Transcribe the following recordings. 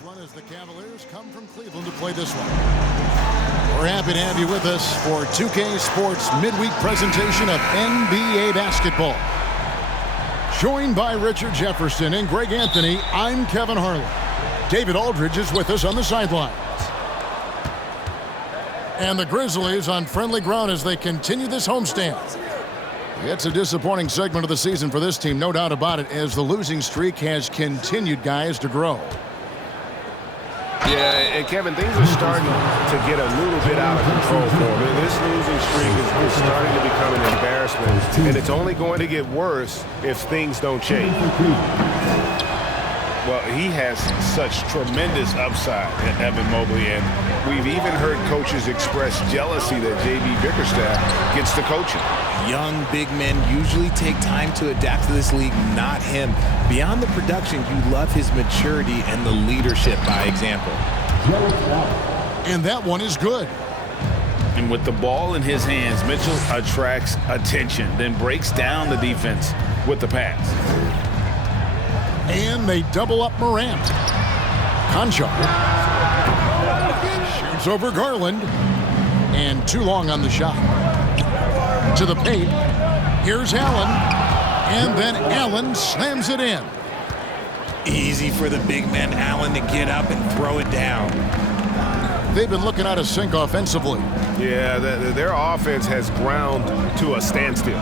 this one as the Cavaliers come from Cleveland to play this one. We're happy to have you with us for 2K Sports midweek presentation of NBA basketball. Joined by Richard Jefferson and Greg Anthony, I'm Kevin Harlan. David Aldridge is with us on the sidelines. And the Grizzlies on friendly ground as they continue this homestand. It's a disappointing segment of the season for this team, no doubt about it, as the losing streak has continued, guys, to grow. Yeah, and Kevin, things are starting to get a little bit out of control for them. This losing streak is starting to become an embarrassment, and it's only going to get worse if things don't change. Well, he has such tremendous upside, Evan Mobley, and we've even heard coaches express jealousy that J.B. Bickerstaff gets to coaching. Young big men usually take time to adapt to this league, not him. Beyond the production, you love his maturity and the leadership by example. And that one is good. And with the ball in his hands, Mitchell attracts attention, then breaks down the defense with the pass. And they double up Morant. Conchar shoots over Garland. And too long on the shot. To the paint. Here's Allen. And then Allen slams it in. Easy for the big man Allen to get up and throw it down. They've been looking out of sync offensively. Yeah, their offense has ground to a standstill.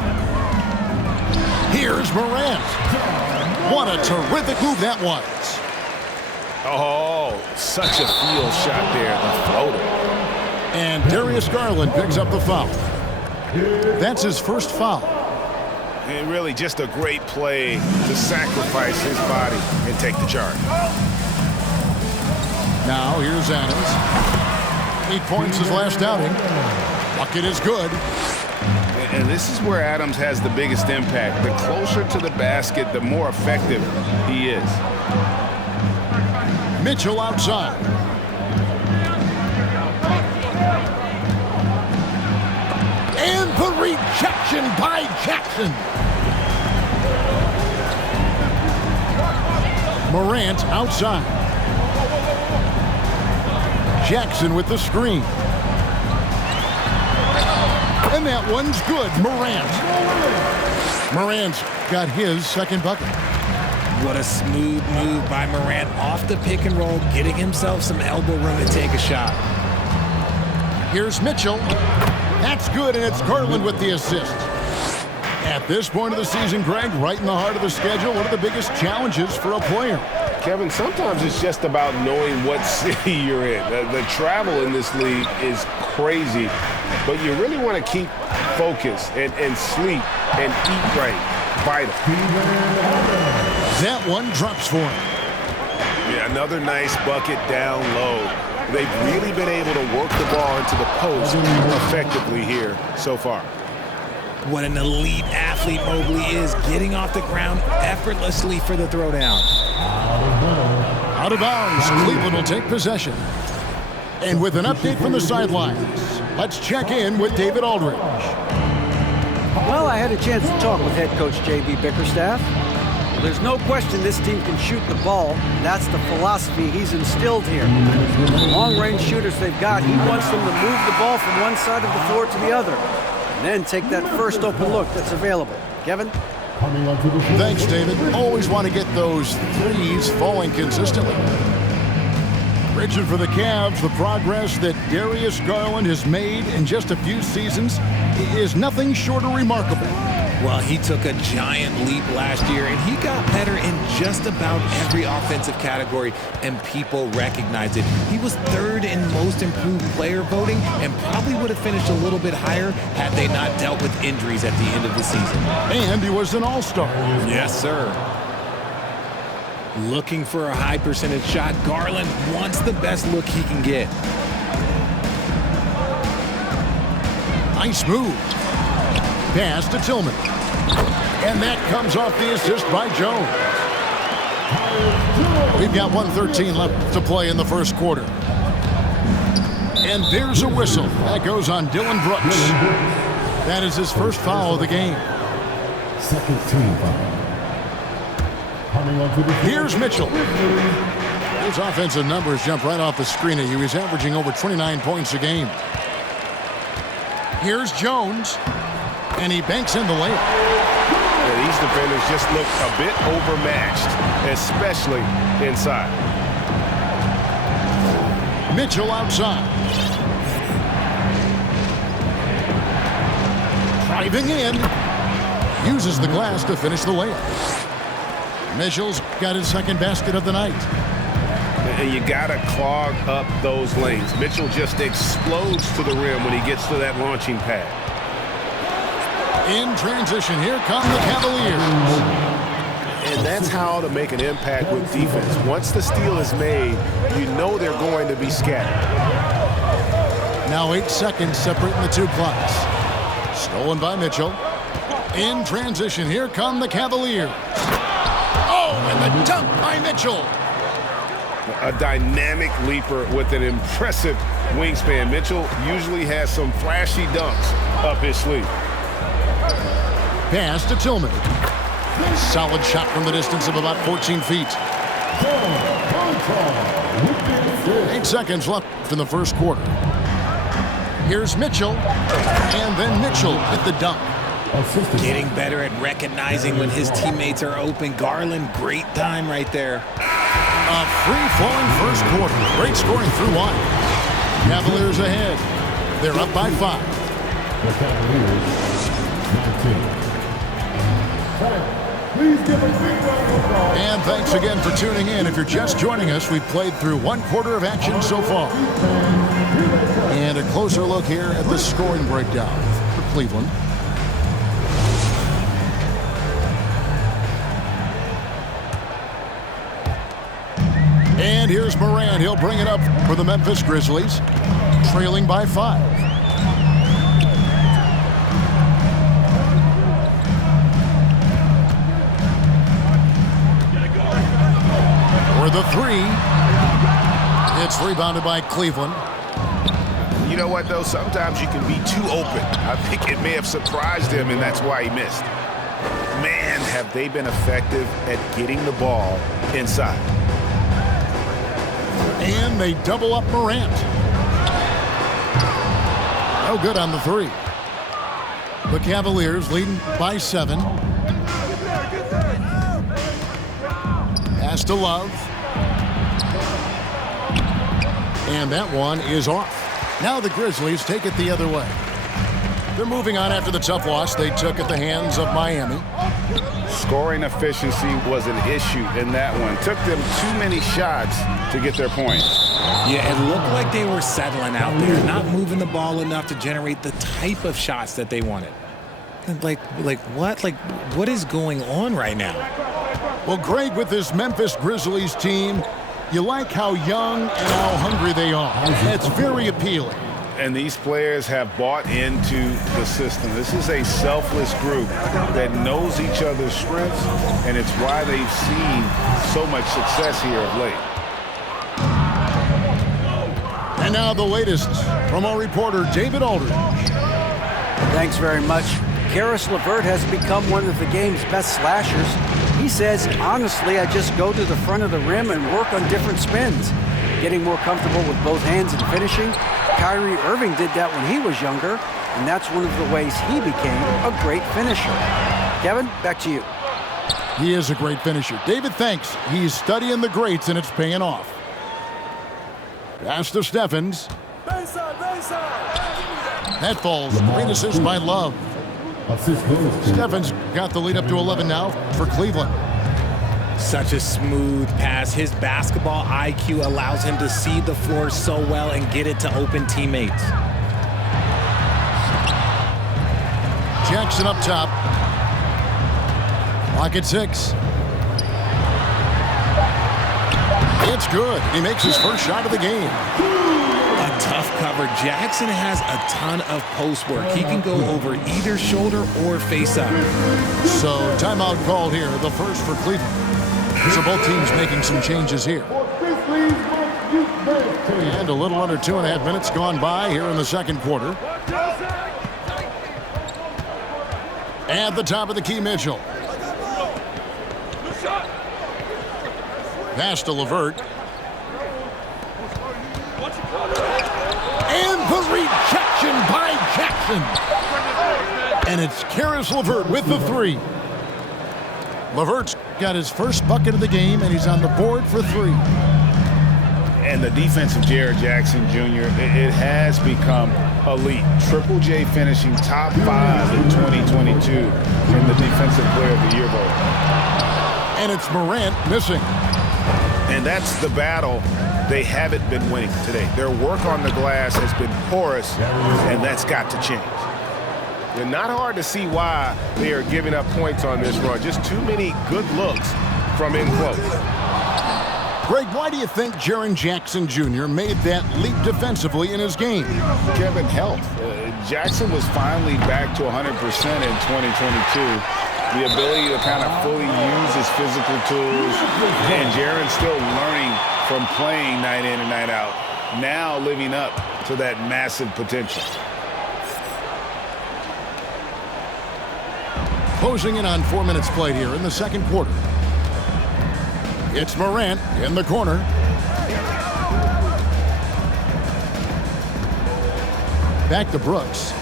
Here's Morant. What a terrific move that was. Oh, such a field shot there, the floater. And Darius Garland picks up the foul. That's his first foul. And really just a great play to sacrifice his body and take the charge. Now here's Adams. 8 points his last outing. Bucket is good. And this is where Adams has the biggest impact. The closer to the basket, the more effective he is. Mitchell outside. And the rejection by Jackson. Morant outside. Jackson with the screen. And that one's good. Morant's got his second bucket. What a smooth move by Morant off the pick and roll, getting himself some elbow room to take a shot. Here's Mitchell. That's good, and it's Garland with the assist. At this point of the season, Greg, right in the heart of the schedule, one of the biggest challenges for a player. Kevin, sometimes it's just about knowing what city you're in. The travel in this league is crazy, but you really want to keep focus and sleep and eat right. Vital. That one drops for him. Yeah, another nice bucket down low. They've really been able to work the ball into the post effectively here so far. What an elite athlete Mobley is, getting off the ground effortlessly for the throwdown. Out of bounds, Cleveland will take possession. And with an update from the sidelines, let's check in with David Aldridge. Well, I had a chance to talk with head coach J.B. Bickerstaff. Well, there's no question this team can shoot the ball. That's the philosophy he's instilled here. The long-range shooters they've got, he wants them to move the ball from one side of the floor to the other, and then take that first open look that's available. Kevin? Thanks, David. Always want to get those threes falling consistently. Richard, for the Cavs, the progress that Darius Garland has made in just a few seasons is nothing short of remarkable. Well, he took a giant leap last year, and he got better in just about every offensive category, and people recognize it. He was third in most improved player voting and probably would have finished a little bit higher had they not dealt with injuries at the end of the season. And he was an all-star. Yes, sir. Looking for a high percentage shot, Garland wants the best look he can get. Nice move. Pass to Tillman. And that comes off the assist by Jones. We've got 1:13 left to play in the first quarter. And there's a whistle. That goes on Dylan Brooks. That is his first foul of the game. Second team foul. Here's Mitchell. Those offensive numbers jump right off the screen at you. He's averaging over 29 points a game. Here's Jones, and he banks in the layup. Yeah, these defenders just look a bit overmatched, especially inside. Mitchell outside. Driving in. Uses the glass to finish the layup. Mitchell's got his second basket of the night. And you got to clog up those lanes. Mitchell just explodes to the rim when he gets to that launching pad. In transition, here come the Cavaliers. And that's how to make an impact with defense. Once the steal is made, you know they're going to be scattered. Now 8 seconds separating the two clocks. Stolen by Mitchell. In transition, here come the Cavaliers. Oh, and the dunk by Mitchell. A dynamic leaper with an impressive wingspan. Mitchell usually has some flashy dunks up his sleeve. Pass to Tillman. Solid shot from the distance of about 14 feet. 8 seconds left in the first quarter. Here's Mitchell, and then Mitchell with the dunk. Getting better at recognizing when his teammates are open. Garland, great time right there. A free-flowing first quarter. Great scoring through one. Cavaliers ahead. They're up by 5. The Cavaliers, 19. Please give a big round of applause. And thanks again for tuning in. If you're just joining us, we've played through one quarter of action so far. And a closer look here at the scoring breakdown for Cleveland. And here's Morant. He'll bring it up for the Memphis Grizzlies, trailing by 5. For the 3. It's rebounded by Cleveland. You know what, though? Sometimes you can be too open. I think it may have surprised him, and that's why he missed. Man, have they been effective at getting the ball inside. And they double up Morant. No good on the 3. The Cavaliers leading by 7. Pass to Love. And that one is off. Now the Grizzlies take it the other way. They're moving on after the tough loss they took at the hands of Miami. Scoring efficiency was an issue in that one. Took them too many shots to get their points. Yeah, it looked like they were settling out there, not moving the ball enough to generate the type of shots that they wanted. Like what? Like, what is going on right now? Well, Greg, with this Memphis Grizzlies team, you like how young and how hungry they are. That's very appealing. And these players have bought into the system. This is a selfless group that knows each other's strengths, and it's why they've seen so much success here of late. And now the latest from our reporter, David Aldridge. Thanks very much. Karis LeVert has become one of the game's best slashers. He says, honestly, I just go to the front of the rim and work on different spins. Getting more comfortable with both hands and finishing. Kyrie Irving did that when he was younger, and that's one of the ways he became a great finisher. Kevin, back to you. He is a great finisher. David, thanks. He's studying the greats, and it's paying off. Pass to Stephens. That falls. Great assist by Love. Stephens got the lead up to 11 now for Cleveland. Such a smooth pass. His basketball IQ allows him to see the floor so well and get it to open teammates. Jackson up top. Clock at 6. It's good. He makes his first shot of the game. A tough cover. Jackson has a ton of post work. He can go over either shoulder or face up. So timeout called here, the first for Cleveland. So both teams making some changes here. And a little under 2.5 minutes gone by here in the second quarter. At the top of the key, Mitchell. Pass to LeVert. And the rejection by Jackson. And it's Caris LeVert with the three. LeVert's got his first bucket of the game, and he's on the board for three. And the defense of Jared Jackson Jr., it has become elite. Triple J finishing top 5 in 2022 in the Defensive Player of the Year vote. And it's Morant missing. And that's the battle they haven't been winning today. Their work on the glass has been porous, and that's got to change. And not hard to see why they are giving up points on this run. Just too many good looks from in close. Greg, why do you think Jaren Jackson Jr. made that leap defensively in his game? Kevin, health. Jackson was finally back to 100% in 2022. The ability to kind of fully use his physical tools. And Jaren's still learning from playing night in and night out. Now living up to that massive potential. Closing in on 4 minutes played here in the second quarter. It's Morant in the corner. Back to Brooks.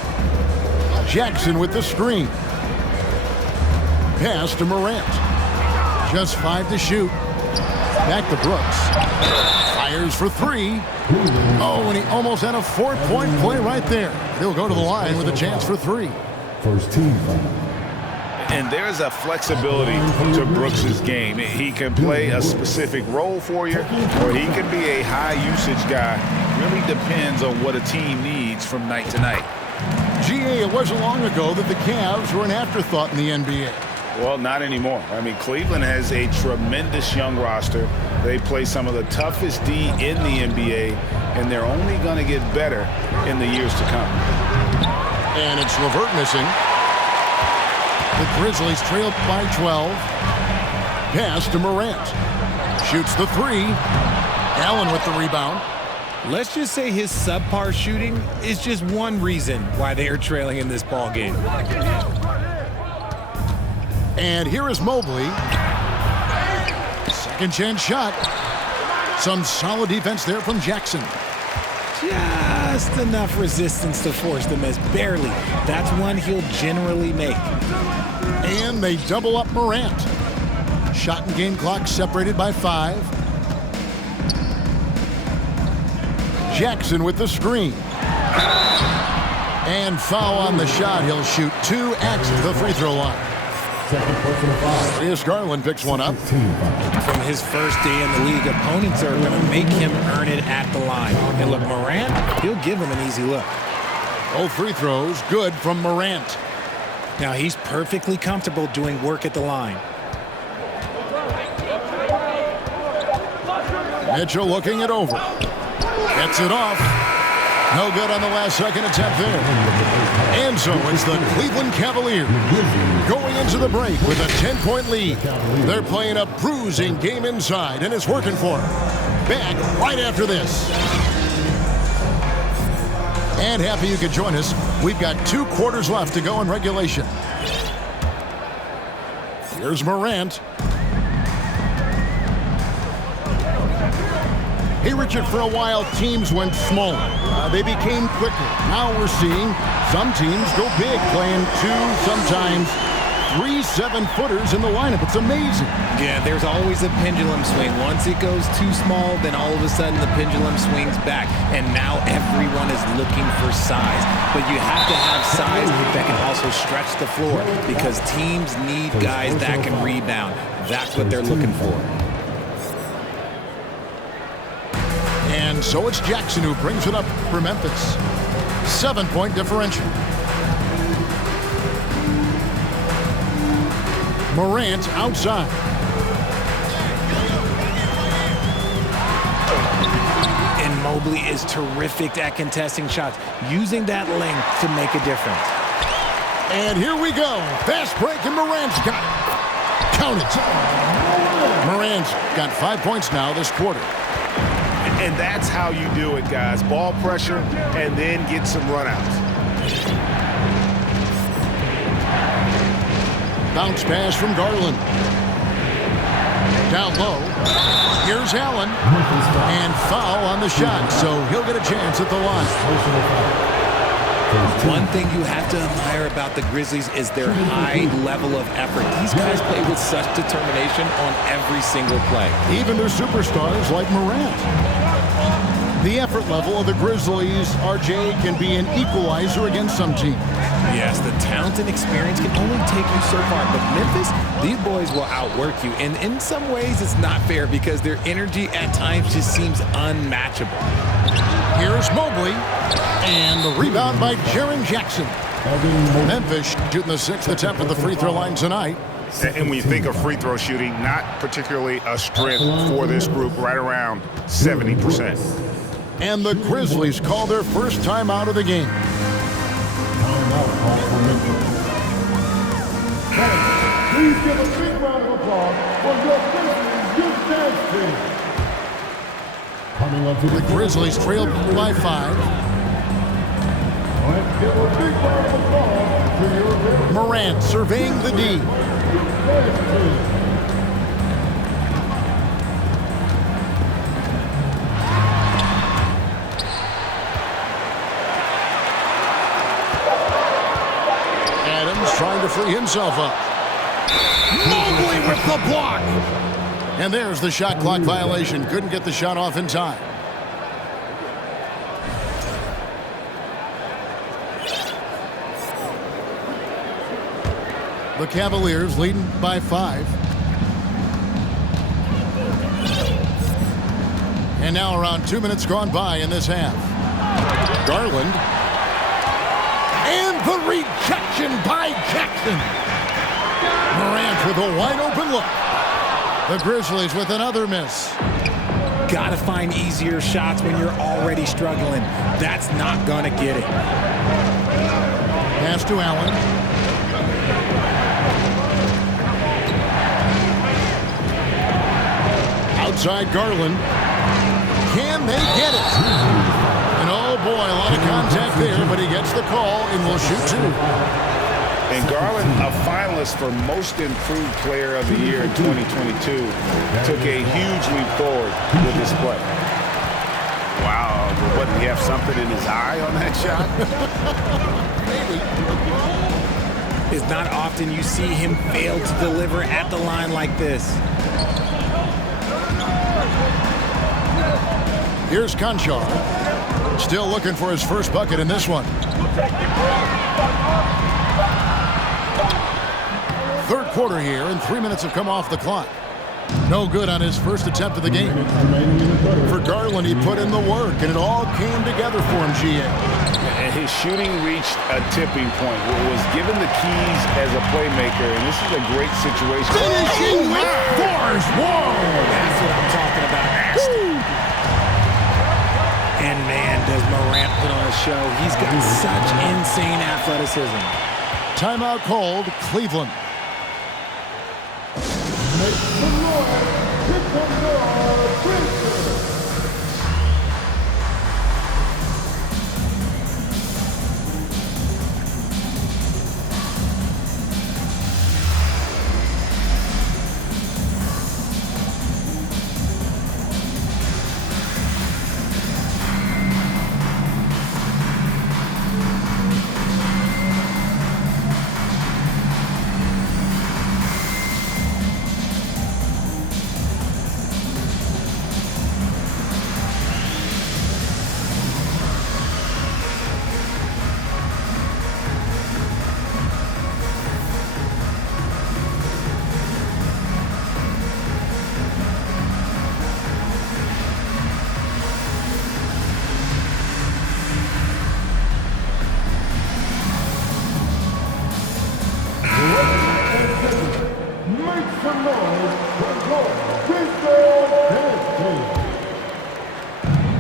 Jackson with the screen. Pass to Morant. Just 5 to shoot. Back to Brooks. Fires for three. Oh, and he almost had a 4-point play right there. He'll go to the line with a chance for three. First team foul. And there's a flexibility to Brooks' game. He can play a specific role for you, or he can be a high-usage guy. Really depends on what a team needs from night to night. GA, it wasn't long ago that the Cavs were an afterthought in the NBA. Well, not anymore. I mean, Cleveland has a tremendous young roster. They play some of the toughest D in the NBA, and they're only going to get better in the years to come. And it's LeVert missing. The Grizzlies trail by 12. Pass to Morant. Shoots the three. Allen with the rebound. Let's just say his subpar shooting is just one reason why they are trailing in this ball game. And here is Mobley. Second chance shot. Some solid defense there from Jackson. Just enough resistance to force the miss. Barely. That's one he'll generally make. And they double up Morant. Shot and game clock separated by 5. Jackson with the screen. And foul on the shot. He'll shoot 2 at the free throw line. Second personal foul. Darius Garland picks one up. From his first day in the league, opponents are going to make him earn it at the line. And look, Morant, he'll give him an easy look. Both free throws good from Morant. Now he's perfectly comfortable doing work at the line. Mitchell looking it over. Gets it off. No good on the last second attempt there. And so it's the Cleveland Cavaliers going into the break with a 10-point lead. They're playing a bruising game inside, and it's working for them. Back right after this. And happy you could join us. We've got 2 quarters left to go in regulation. Here's Morant. Hey, Richard, for a while, teams went smaller. They became quicker. Now we're seeing some teams go big, playing 2, sometimes 3 7-footers in the lineup. It's amazing. Yeah, there's always a pendulum swing. Once it goes too small, then all of a sudden the pendulum swings back. And now everyone is looking for size. But you have to have size that can also stretch the floor because teams need guys that can rebound. That's what they're looking for. And so it's Jackson who brings it up for Memphis. 7-point differential. Morant outside. And Mobley is terrific at contesting shots, using that length to make a difference. And here we go. Fast break, and Morant's got it. Count it. Morant's got 5 points now this quarter. And that's how you do it, guys. Ball pressure and then get some runouts. Bounce pass from Garland. Down low. Here's Allen. And foul on the shot, so he'll get a chance at the line. One thing you have to admire about the Grizzlies is their high level of effort. These guys play with such determination on every single play. Even their superstars like Morant. The effort level of the Grizzlies, RJ, can be an equalizer against some teams. Yes, the talent and experience can only take you so far. But Memphis, these boys will outwork you. And in some ways, it's not fair because their energy at times just seems unmatchable. Here's Mobley. And the rebound by Jaren Jackson. Memphis shooting the 6th attempt at the free throw line tonight. And when you think of free throw shooting, not particularly a strength for this group, right around 70%. And the Grizzlies call their first time out of the game. Please give a big round of applause for your Grizzlies Youth Dance Team. Coming up to The Grizzlies trail by 5. Let's give a big round of applause to your Grizzlies Morant surveying the D. Dance Team. Trying to free himself up. Mobley with the block. And there's the shot clock violation. Couldn't get the shot off in time. The Cavaliers leading by 5. And now around 2 minutes gone by in this half. Garland. And the rejection by Jackson. Morant with a wide open look. The Grizzlies with another miss. Gotta find easier shots when you're already struggling. That's not gonna get it. Pass to Allen. Outside Garland. Can they get it? And oh boy, a lot of contact there, but he gets the call and will shoot 2. And Garland, a finalist for Most Improved Player of the Year in 2022, took a huge leap forward with this play. Wow, wouldn't he have something in his eye on that shot? It's not often you see him fail to deliver at the line like this. Here's Conchar. Still looking for his first bucket in this one. Third quarter here, and 3 minutes have come off the clock. No good on his first attempt of the game. For Garland, he put in the work, and it all came together for him, GA. And his shooting reached a tipping point. Was given the keys as a playmaker, and this is a great situation. Finishing with force. Whoa! That's what I'm talking about. And man, does Morant put on a show. He's got such insane athleticism. Timeout called, Cleveland. Make some noise. Here comes our Grizzlies.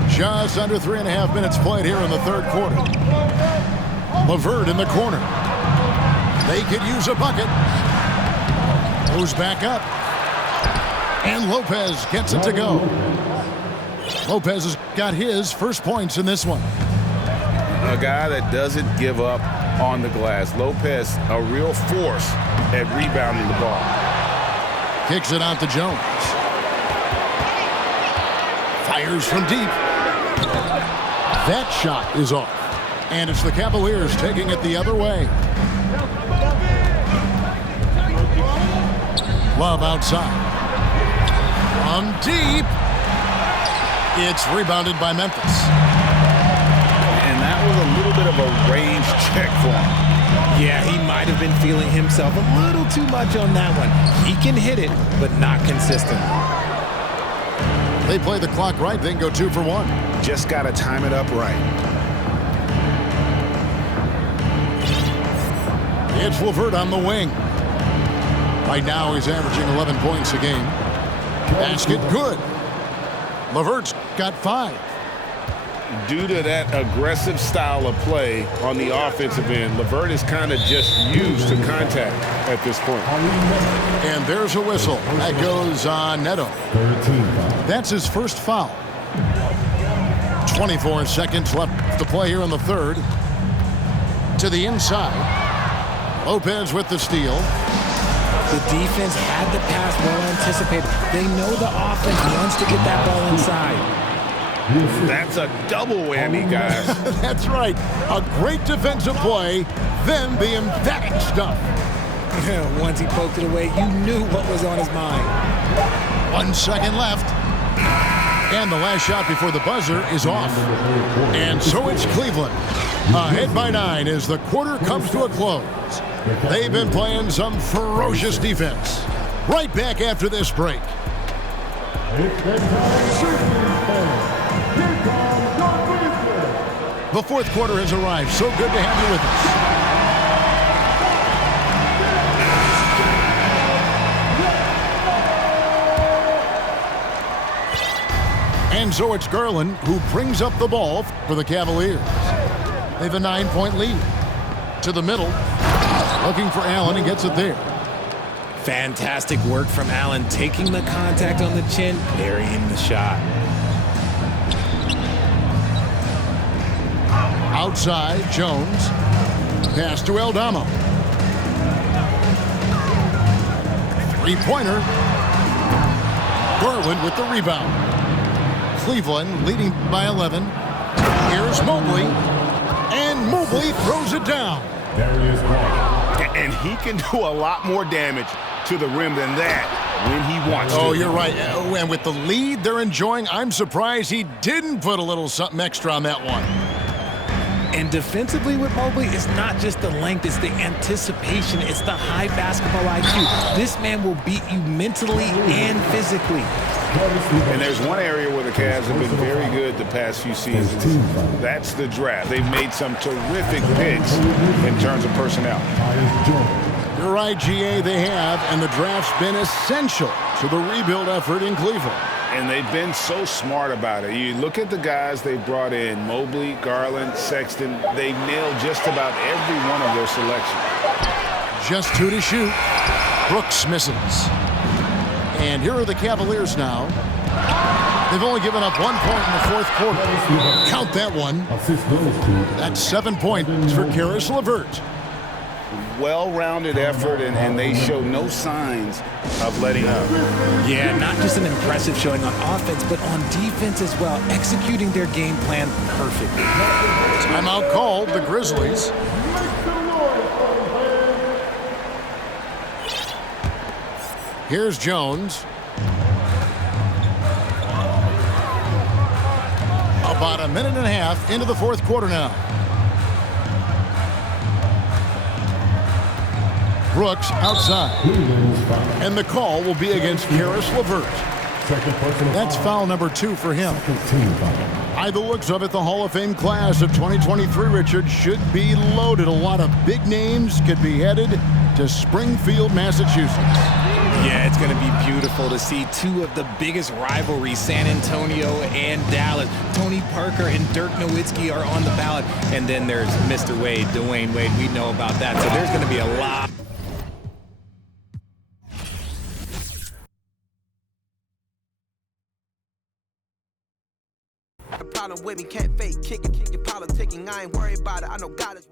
Just under 3.5 minutes played here in the third quarter. LeVert in the corner. They could use a bucket. Goes back up. And Lopez gets it to go. Lopez has got his first points in this one. A guy that doesn't give up on the glass. Lopez, a real force at rebounding the ball. Kicks it out to Jones. Fires from deep. That shot is off. And it's the Cavaliers taking it the other way. Love outside. From deep. It's rebounded by Memphis. And that was a little bit of a range check for him. Yeah, he might have been feeling himself a little too much on that one. He can hit it, but not consistent. They play the clock right, then go 2 for 1. Just got to time it up right. It's LeVert on the wing. Right now he's averaging 11 points a game. Basket good. LeVert's got 5. Due to that aggressive style of play on the offensive end, LeVert is kind of just used to contact at this point. And there's a whistle. That goes on Neto. That's his first foul. 24 seconds left to play here in the third. To the inside. Lopez with the steal. The defense had the pass well anticipated. They know the offense wants to get that ball inside. That's a double whammy, guys. That's right. A great defensive play, then the emphatic stuff. Once he poked it away, you knew what was on his mind. 1 second left. And the last shot before the buzzer is off. And so it's Cleveland. Ahead by 9 as the quarter comes to a close. They've been playing some ferocious defense. Right back after this break. The fourth quarter has arrived. So good to have you with us. And so it's Garland who brings up the ball for the Cavaliers. They have a 9-point lead. To the middle. Looking for Allen and gets it there. Fantastic work from Allen, taking the contact on the chin, burying the shot. Outside, Jones. Pass to Aldama. Three-pointer. Garland with the rebound. Cleveland leading by 11. Here's Mobley. And Mobley throws it down. And he can do a lot more damage to the rim than that when he wants to. Oh, you're right. And with the lead they're enjoying, I'm surprised he didn't put a little something extra on that one. And defensively with Mobley, it's not just the length, it's the anticipation, it's the high basketball IQ. This man will beat you mentally and physically. And there's one area where the Cavs have been very good the past few seasons. That's the draft. They've made some terrific picks in terms of personnel. You're right, GA, they have, and the draft's been essential to the rebuild effort in Cleveland. And they've been so smart about it. You look at the guys they brought in, Mobley, Garland, Sexton. They nailed just about every one of their selections. Just 2 to shoot. Brooks misses. And here are the Cavaliers now. They've only given up 1 point in the fourth quarter. Count that one. That's 7 points for Caris LeVert. Well-rounded effort, and they show no signs of letting up. Yeah, not just an impressive showing on offense, but on defense as well, executing their game plan perfectly. Timeout called, the Grizzlies. Here's Jones. About a minute and a half into the fourth quarter now. Brooks outside. And the call will be against Caris LeVert. That's foul number 2 for him. By the looks of it, the Hall of Fame class of 2023, Richard, should be loaded. A lot of big names could be headed to Springfield, Massachusetts. Yeah, it's going to be beautiful to see 2 of the biggest rivalries, San Antonio and Dallas. Tony Parker and Dirk Nowitzki are on the ballot. And then there's Mr. Wade, Dwayne Wade. We know about that. So there's going to be a lot. Problem with me, can't fake, kick it, your politicking, I ain't worried about it, I know God is